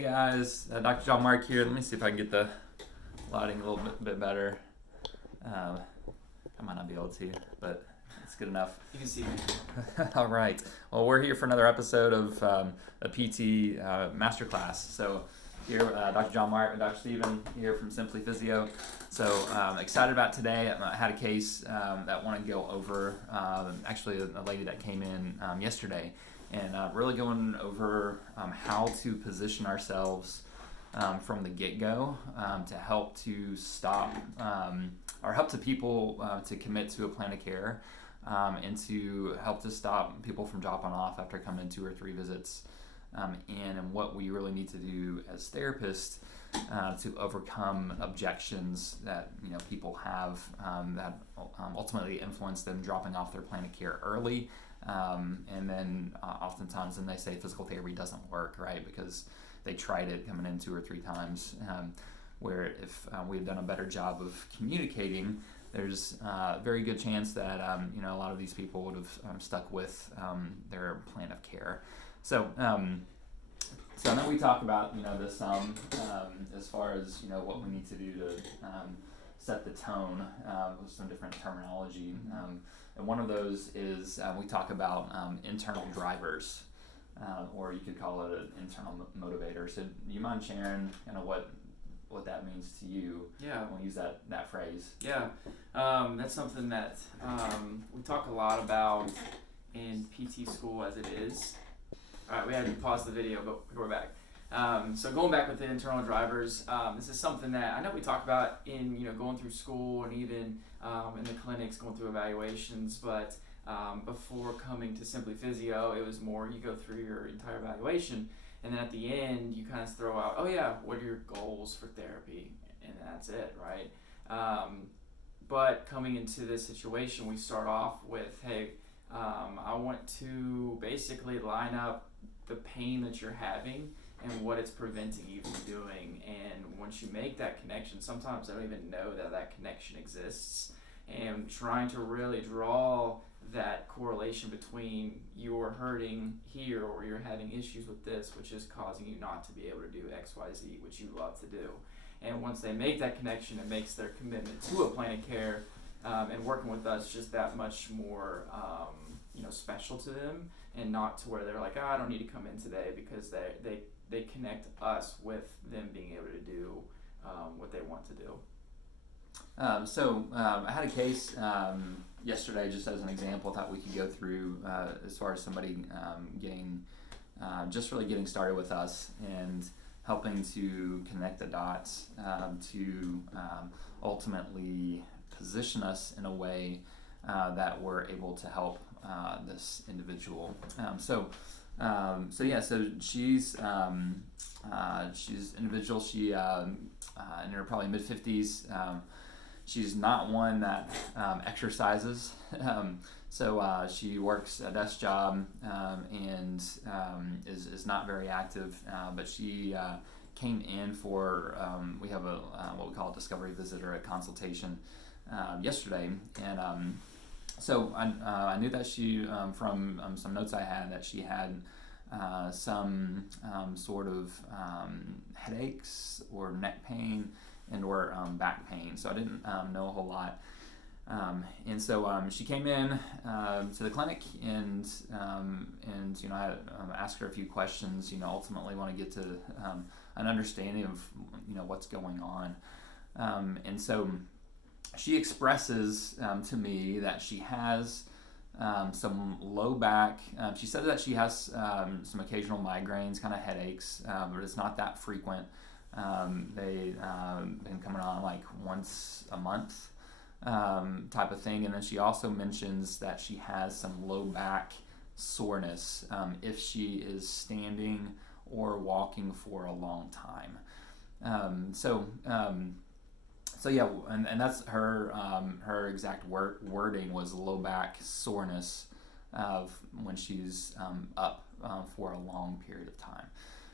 Hey guys, Dr. John Mark here. Let me see if I can get the lighting a little bit better. I might not be able to, but it's good enough. You can see me. All right. Well, we're here for another episode of a PT Masterclass. So here, Dr. John Mark and Dr. Stephen here from Simply Physio. So excited about today. I had a case that I want to go over. Actually, a lady that came in yesterday. And really going over how to position ourselves from the get-go to help to stop or help the people to commit to a plan of care and to help to stop people from dropping off after coming in 2 or 3 visits and what we really need to do as therapists to overcome objections that people have that ultimately influence them dropping off their plan of care early. And then oftentimes then they say physical therapy doesn't work, right? Because they tried it coming in 2 or 3 times, where if we had done a better job of communicating, there's a very good chance that a lot of these people would have stuck with their plan of care. So I know we talk about this as far as what we need to do to set the tone with some different terminology. And one of those is we talk about internal drivers, or you could call it an internal motivator. So do you mind sharing what that means to you? Yeah. When we use that phrase. Yeah. That's something that we talk a lot about in PT school as it is. All right, we had to pause the video, but we're back. So going back with the internal drivers, this is something that I know we talk about in going through school and even in the clinics going through evaluations, but before coming to Simply Physio, it was more you go through your entire evaluation, and then at the end you kind of throw out, oh yeah, what are your goals for therapy, and that's it, right? But coming into this situation, we start off with, hey, I want to basically line up the pain that you're having and what it's preventing you from doing. And once you make that connection, sometimes I don't even know that connection exists, and trying to really draw that correlation between you're hurting here or you're having issues with this, which is causing you not to be able to do XYZ, which you love to do. And once they make that connection, it makes their commitment to a plan of care and working with us just that much more special to them, and not to where they're like, I don't need to come in today, because they connect us with them being able to do what they want to do. I had a case yesterday, just as an example, thought we could go through as far as somebody getting started with us and helping to connect the dots to ultimately position us in a way that we're able to help this individual. So she's individual. She in her probably mid-50s. She's not one that exercises. So she works a desk job and is not very active. But she came in for we have a what we call a discovery visit or a consultation yesterday, and so I knew that she from some notes I had that she had some sort of headaches or neck pain and or back pain. So I didn't know a whole lot. And so she came in to the clinic, and I asked her a few questions. Ultimately want to get to an understanding of what's going on. And so she expresses to me that she has some low back. She said that she has some occasional migraines, kind of headaches, but it's not that frequent. They've been coming on like once a month type of thing. And then she also mentions that she has some low back soreness if she is standing or walking for a long time. So yeah, and that's her exact wording was low back soreness of when she's up for a long period of time.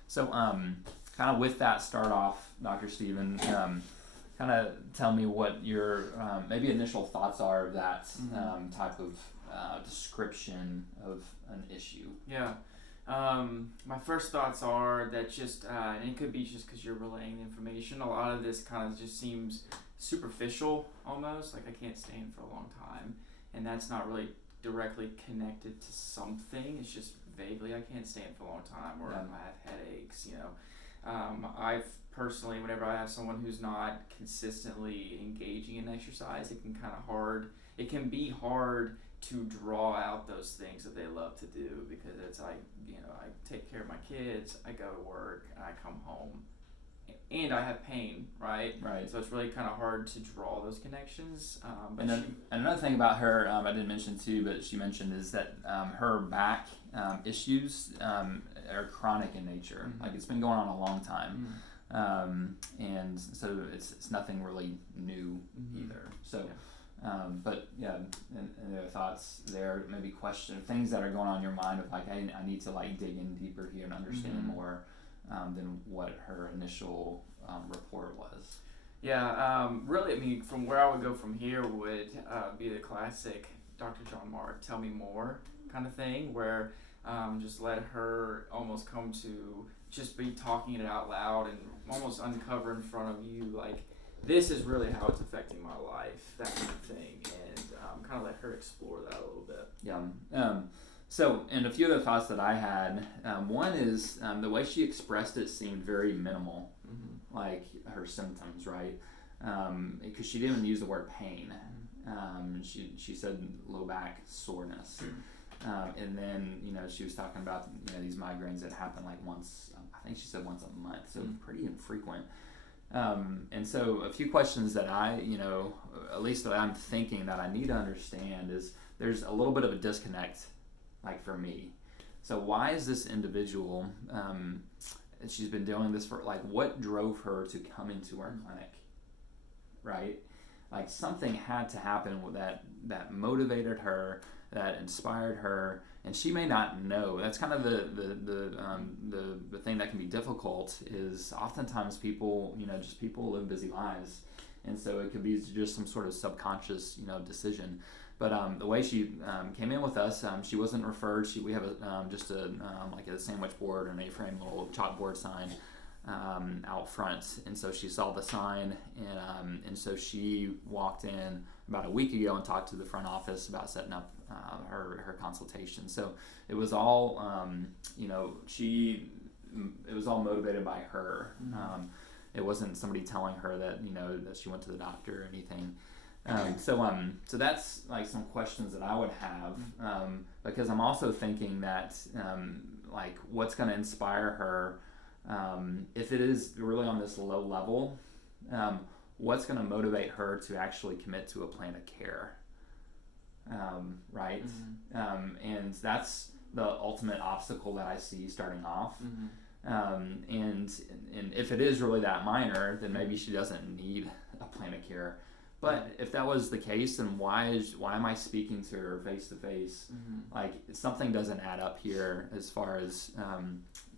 So kind of with that start off, Dr. Stephen, kind of tell me what your maybe initial thoughts are of that type of description of an issue. Yeah. My first thoughts are that and it could be just because you're relaying the information. A lot of this kind of just seems superficial almost, like I can't stand for a long time, and that's not really directly connected to something. It's just vaguely, I can't stand for a long time, or I have headaches. I've personally, whenever I have someone who's not consistently engaging in exercise, it can be hard to draw out those things that they love to do, because it's like, I take care of my kids, I go to work, and I come home, and I have pain, right? Right. So it's really kind of hard to draw those connections. And another thing about her, I didn't mention too, but she mentioned, is that her back issues are chronic in nature. Mm-hmm. Like, it's been going on a long time. Mm-hmm. And so it's nothing really new either. So, but yeah, and their thoughts there, maybe things that are going on in your mind of like, I need to like dig in deeper here and understand more than what her initial report was. Yeah, really, I mean, from where I would go from here would be the classic Dr. John Mark, tell me more kind of thing, where just let her almost come to just be talking it out loud and almost uncover in front of you, like, this is really how it's affecting my life, that kind of thing, and kind of let her explore that a little bit. Yeah. So, and a few of the thoughts that I had, one is the way she expressed it seemed very minimal, like her symptoms, right? Because she didn't even use the word pain. She said low back soreness. And then, she was talking about, these migraines that happen like once, I think she said once a month, so pretty infrequent. And so a few questions that I, at least that I'm thinking that I need to understand is, there's a little bit of a disconnect, like for me. So why is this individual, she's been doing this for, like, what drove her to come into our clinic, right? Like, something had to happen with that motivated her, that inspired her, and she may not know. That's kind of the thing that can be difficult, is oftentimes people live busy lives, and so it could be just some sort of subconscious decision. But the way she came in with us, she wasn't referred. We have just a sandwich board and A-frame little chalkboard sign out front, and so she saw the sign, and so she walked in about a week ago and talked to the front office about setting up her consultation. So it was all it was all motivated by her. It wasn't somebody telling her that that she went to the doctor or anything. So that's like some questions that I would have, because I'm also thinking that like, what's going to inspire her, if it is really on this low level, what's going to motivate her to actually commit to a plan of care, right? And that's the ultimate obstacle that I see starting off. And if it is really that minor, then maybe she doesn't need a plan of care. But if that was the case, then why am I speaking to her face to face? Like, something doesn't add up here as far as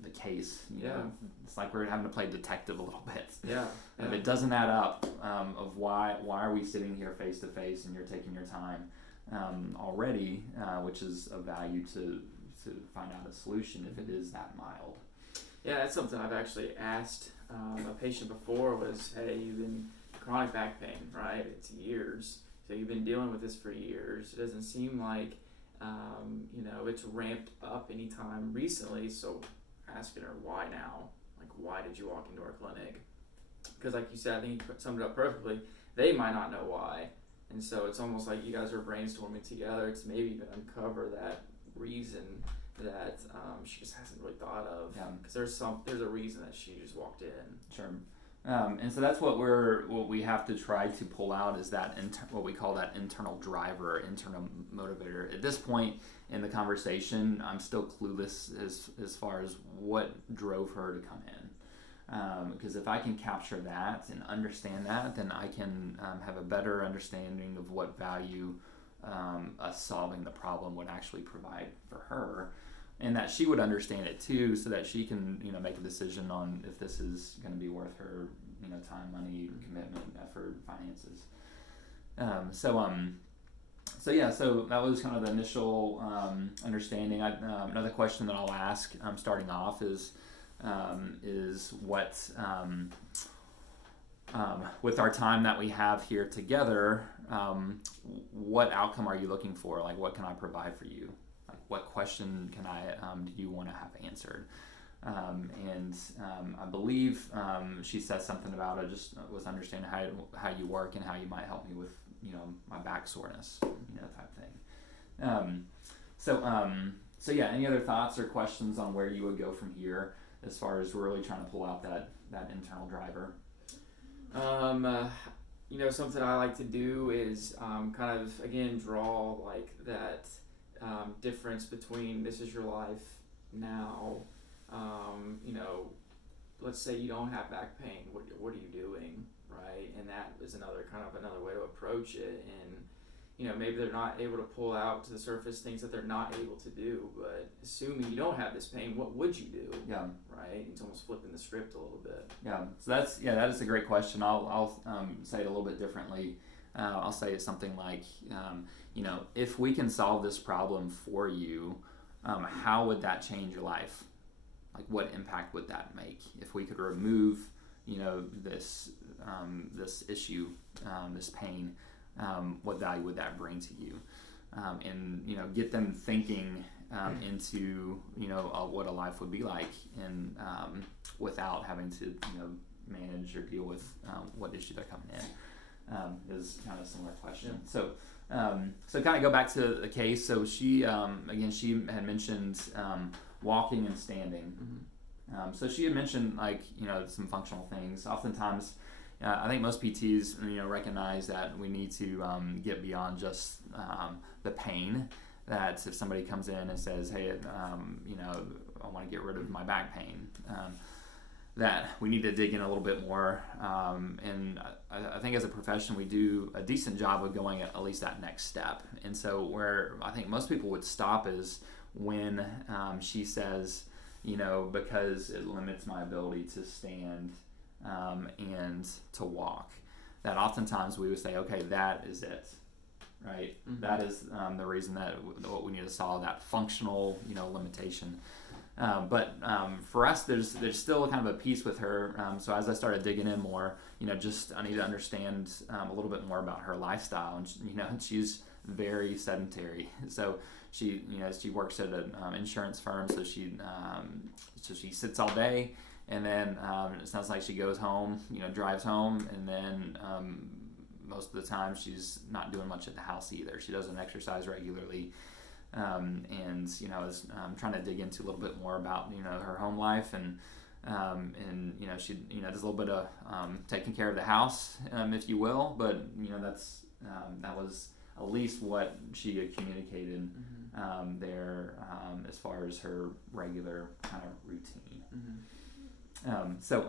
the case. You know? It's like we're having to play detective a little bit. If it doesn't add up, of why are we sitting here face to face and you're taking your time already, which is of value to find out a solution if it is that mild. Yeah, that's something I've actually asked a patient before was, hey, you've been chronic back pain, right? It's years. So you've been dealing with this for years. It doesn't seem like, it's ramped up anytime recently. So asking her, why now? Like, why did you walk into our clinic? Because like you said, I think you summed it up perfectly. They might not know why. And so it's almost like you guys are brainstorming together to maybe even uncover that reason that she just hasn't really thought of. Because there's a reason that she just walked in. Sure. And so that's what we have to try to pull out, is that what we call that internal driver, internal motivator. At this point in the conversation, I'm still clueless as far as what drove her to come in. Because if I can capture that and understand that, then I can have a better understanding of what value us solving the problem would actually provide for her. And that she would understand it too, so that she can, make a decision on if this is going to be worth her, time, money, commitment, effort, finances. So that was kind of the initial understanding. Another question that I'll ask starting off is what with our time that we have here together, what outcome are you looking for? Like, what can I provide for you? Like, what question can I do you want to have answered? I believe she said something about I just was understanding how you work and how you might help me with my back soreness, type thing. So yeah, any other thoughts or questions on where you would go from here as far as really trying to pull out that internal driver? Something I like to do is kind of again draw like that difference between this is your life now. Let's say you don't have back pain. What are you doing, right? And that is another way to approach it. And maybe they're not able to pull out to the surface things that they're not able to do. But assuming you don't have this pain, what would you do? Yeah. Right. It's almost flipping the script a little bit. Yeah. So that is a great question. I'll say it a little bit differently. I'll say it something like, if we can solve this problem for you, how would that change your life? Like, what impact would that make if we could remove, this issue, this pain? What value would that bring to you? And get them thinking into what a life would be like, and without having to manage or deal with what issue they're coming in. Is kind of a similar question. Yeah. So kind of go back to the case. So she she had mentioned walking and standing. Mm-hmm. So she had mentioned some functional things. Oftentimes, I think most PTs recognize that we need to get beyond just the pain. That if somebody comes in and says, "Hey, I want to get rid of my back pain," that we need to dig in a little bit more. And I think as a profession, we do a decent job of going at least that next step. And so where I think most people would stop is when she says, because it limits my ability to stand and to walk, that oftentimes we would say, okay, that is it, right? Mm-hmm. That is the reason that what we need to solve, that functional, limitation. But for us, there's still kind of a piece with her. So as I started digging in more, I need to understand a little bit more about her lifestyle. And she's very sedentary. So she works at an insurance firm. So she sits all day, and then it sounds like she goes home, drives home, and then most of the time she's not doing much at the house either. She doesn't exercise regularly. I was trying to dig into a little bit more about her home life, and she does a little bit of taking care of the house, if you will, but that was at least what she had communicated there as far as her regular kind of routine. Mm-hmm. So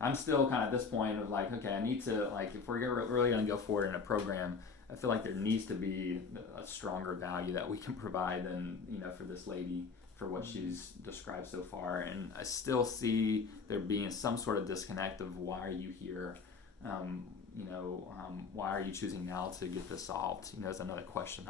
I'm still kind of at this point of like, okay, I need to, if we're really going to go forward in a program, I feel like there needs to be a stronger value that we can provide than, for this lady for what she's described so far. And I still see there being some sort of disconnect of why are you here? Why are you choosing now to get this solved? Is another question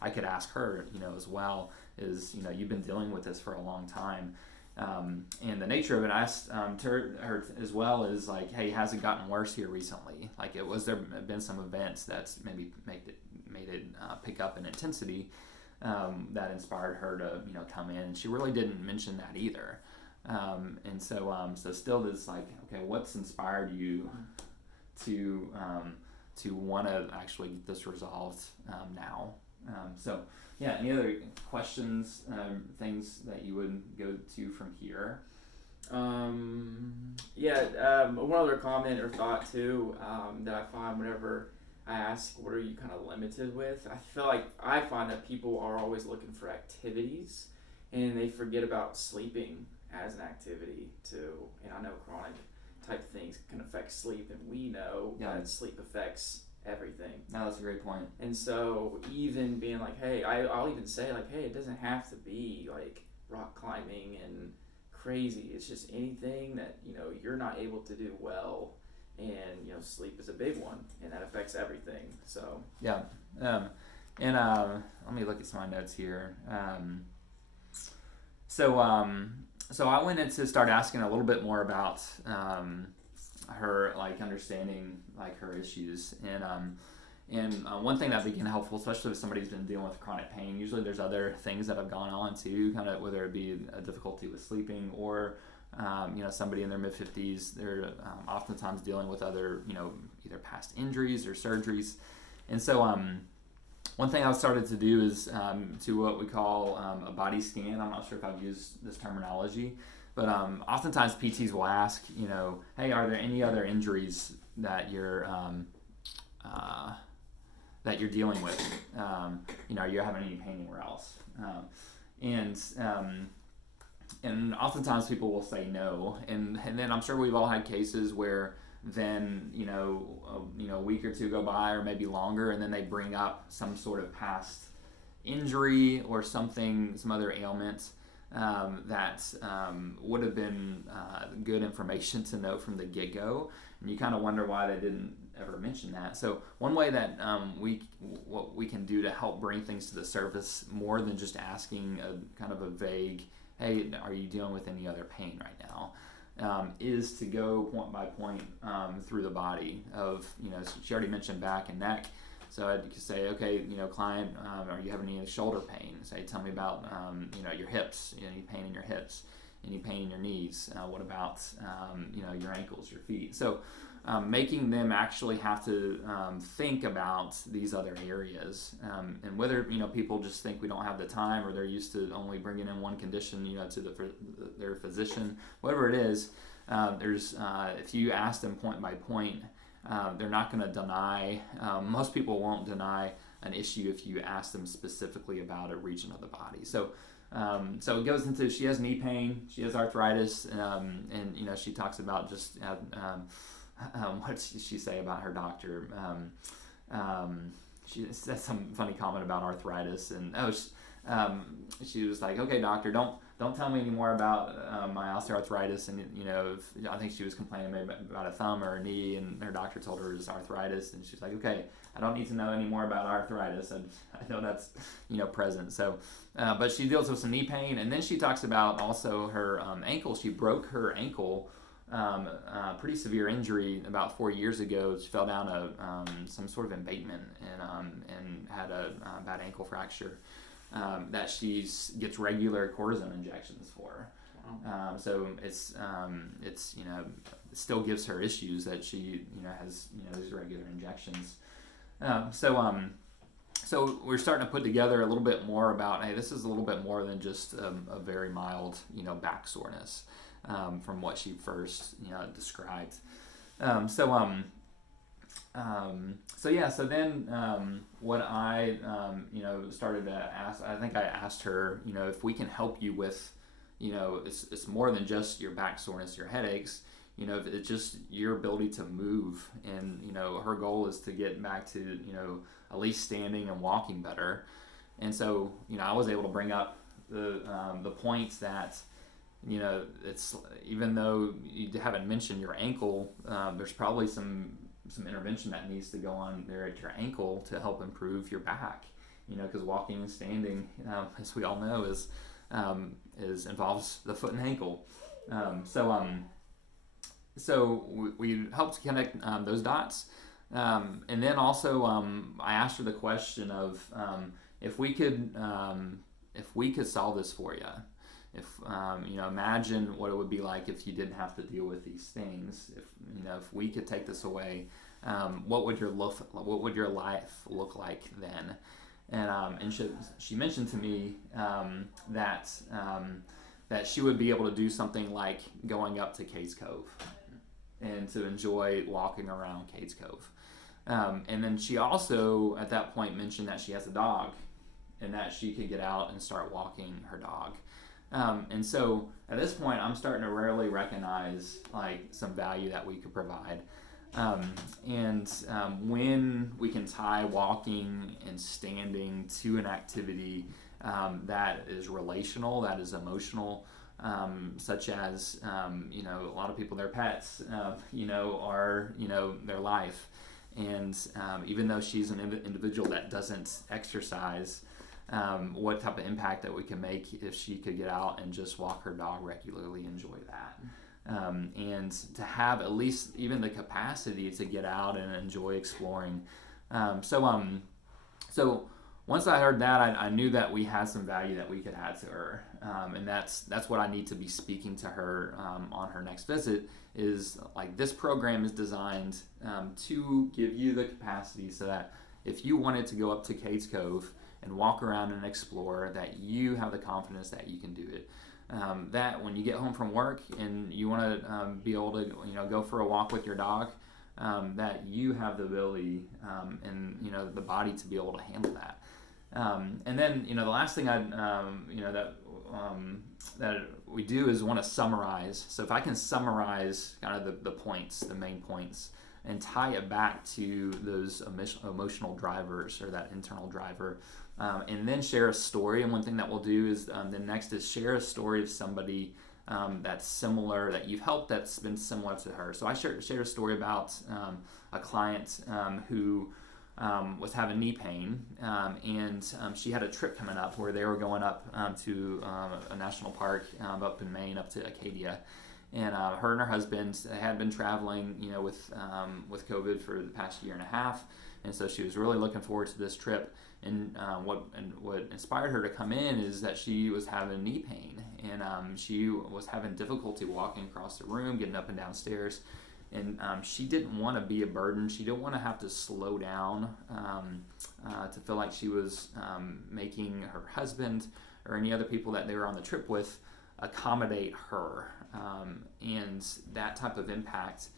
I could ask her, as well, is, you've been dealing with this for a long time. And the nature of it, I asked to her as well, is like, hey, has it gotten worse here recently? Like, was there been some events that's maybe made it pick up in intensity that inspired her to come in? And she really didn't mention that either. And so still this like, okay, what's inspired you to want to actually get this resolved now? Yeah, any other questions, things that you would go to from here? One other comment or thought too that I find whenever I ask, what are you kind of limited with? I find that people are always looking for activities, and they forget about sleeping as an activity too. And I know chronic type things can affect sleep, and we know that sleep affects everything. No, that's a great point. And so even being like, hey, I'll even say like, hey, it doesn't have to be like rock climbing and crazy. It's just anything that you're not able to do well, and sleep is a big one, and that affects everything. So Yeah. Let me look at some of my notes here. So I went in to start asking a little bit more about her, like, understanding, like, her issues, and one thing that became helpful, especially if somebody's been dealing with chronic pain. Usually there's other things that have gone on too, kind of whether it be a difficulty with sleeping or somebody in their mid-50s, they're oftentimes dealing with other, either past injuries or surgeries. And so one thing I've started to do is to what we call a body scan. I'm not sure if I've used this terminology, but oftentimes PTs will ask, hey, are there any other injuries that you're dealing with? Are you having any pain anywhere else? And oftentimes people will say no, and then I'm sure we've all had cases where then a week or two go by, or maybe longer, and then they bring up some sort of past injury or some other ailment that would have been good information to know from the get-go, and you kind of wonder why they didn't ever mention that. So one way that what we can do to help bring things to the surface, more than just asking a kind of a vague, hey, are you dealing with any other pain right now, is to go point by point through the body of, she already mentioned back and neck. So I'd say, okay, client, are you having any shoulder pain? Say, tell me about, your hips, any pain in your hips, any pain in your knees. What about, your ankles, your feet? So making them actually have to think about these other areas, and whether people just think we don't have the time, or they're used to only bringing in one condition to their physician, whatever it is. There's if you ask them point by point, they're not going to deny. Most people won't deny an issue if you ask them specifically about a region of the body. So it goes into, she has knee pain, she has arthritis, and she talks about just what did she say about her doctor? She said some funny comment about arthritis, and she was like, okay, doctor, don't tell me any more about my osteoarthritis. And I think she was complaining maybe about a thumb or a knee, and her doctor told her it was arthritis, and she's like, okay, I don't need to know any more about arthritis. I know that's present. So, but she deals with some knee pain, and then she talks about also her ankle. She broke her ankle. Pretty severe injury about 4 years ago. She fell down some sort of embankment and had a bad ankle fracture that she gets regular cortisone injections for. Wow. So it's it still gives her issues that she has these regular injections. So we're starting to put together a little bit more about, hey, this is a little bit more than just a very mild back soreness. From what she first described. So then what I started to ask, I think I asked her, if we can help you with, it's more than just your back soreness, your headaches, if it's just your ability to move, and her goal is to get back to at least standing and walking better. And so I was able to bring up the points that it's, even though you haven't mentioned your ankle, there's probably some intervention that needs to go on there at your ankle to help improve your back. Because walking and standing, as we all know, is involves the foot and ankle. So we helped connect those dots, and then also I asked her the question of if we could solve this for you. If imagine what it would be like if you didn't have to deal with these things. If we could take this away, what would your life look like then? And she mentioned to me that she would be able to do something like going up to Cades Cove and to enjoy walking around Cades Cove. And then she also at that point mentioned that she has a dog, and that she could get out and start walking her dog. And so at this point, I'm starting to rarely recognize like some value that we could provide. When we can tie walking and standing to an activity that is relational, that is emotional, such as, a lot of people, their pets, are, their life. And even though she's an individual that doesn't exercise, what type of impact that we can make if she could get out and just walk her dog regularly, enjoy that. And to have at least even the capacity to get out and enjoy exploring. So once I heard that, I knew that we had some value that we could add to her. And that's what I need to be speaking to her on her next visit, is like, this program is designed to give you the capacity so that if you wanted to go up to Cades Cove and walk around and explore, that you have the confidence that you can do it. That when you get home from work and you want to be able to go for a walk with your dog, that you have the ability and the body to be able to handle that. And then the last thing that we do is want to summarize. So if I can summarize kind of the points, the main points, and tie it back to those emotional drivers, or that internal driver, and then share a story. And one thing that we'll do is the next is share a story of somebody that's similar, that you've helped, that's been similar to her. So I shared a story about a client who was having knee pain, and she had a trip coming up where they were going up to a national park up in Maine, up to Acadia. And her and her husband had been traveling, with COVID for the past year and a half, and so she was really looking forward to this trip. And what inspired her to come in is that she was having knee pain, and she was having difficulty walking across the room, getting up and down stairs, and she didn't want to be a burden. She didn't want to have to slow down to feel like she was making her husband or any other people that they were on the trip with accommodate her, and that type of impact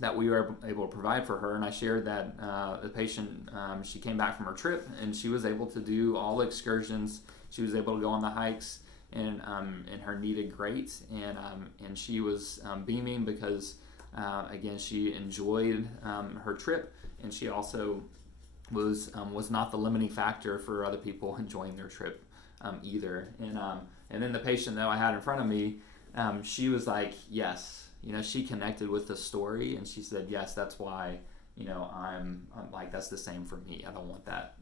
that we were able to provide for her. And I shared that the patient, she came back from her trip and she was able to do all the excursions. She was able to go on the hikes, and her knee did great. And she was beaming because again, she enjoyed her trip, and she also was not the limiting factor for other people enjoying their trip either. And then the patient that I had in front of me, she was like, yes. She connected with the story, and she said, yes, that's why, I'm like, that's the same for me. I don't want that,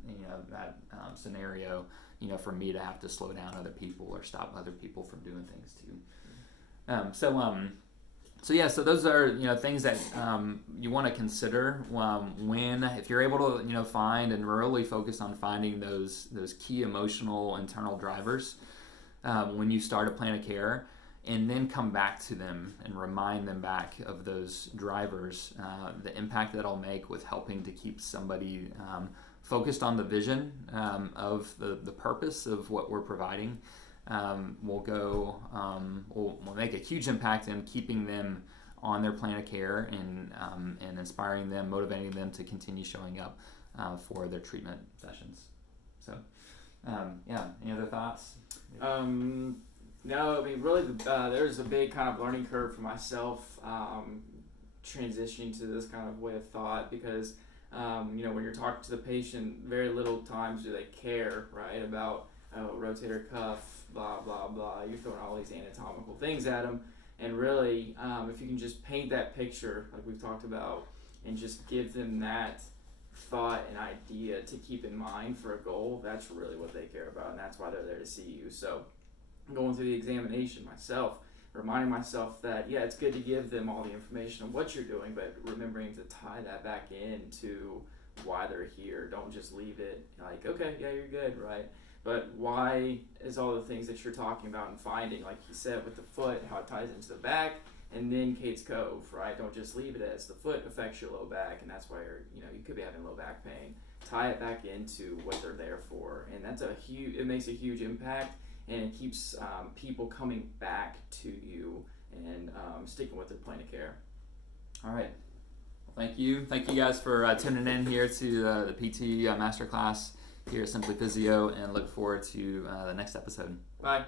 that scenario, for me to have to slow down other people or stop other people from doing things too. So those are, things that you want to consider if you're able to, find and really focus on finding those key emotional internal drivers when you start a plan of care. And then come back to them and remind them back of those drivers, the impact that it'll make with helping to keep somebody focused on the vision of the purpose of what we're providing. Will make a huge impact in keeping them on their plan of care and inspiring them, motivating them to continue showing up for their treatment sessions. So, any other thoughts? No, I mean, really, there's a big kind of learning curve for myself transitioning to this kind of way of thought, because, when you're talking to the patient, very little times do they care, right, about rotator cuff, blah, blah, blah. You're throwing all these anatomical things at them. And really, if you can just paint that picture, like we've talked about, and just give them that thought and idea to keep in mind for a goal, that's really what they care about, and that's why they're there to see you. So going through the examination myself, reminding myself that, it's good to give them all the information on what you're doing, but remembering to tie that back into why they're here. Don't just leave it like, okay, yeah, you're good, right? But why is all the things that you're talking about and finding, like you said, with the foot, how it ties into the back, and then Cades Cove, right? Don't just leave it as the foot affects your low back, and that's why you could be having low back pain. Tie it back into what they're there for, and it makes a huge impact. And it keeps people coming back to you and sticking with their plan of care. All right. Well, thank you. Thank you guys for tuning in here to the PT Masterclass here at Simply Physio, and look forward to the next episode. Bye.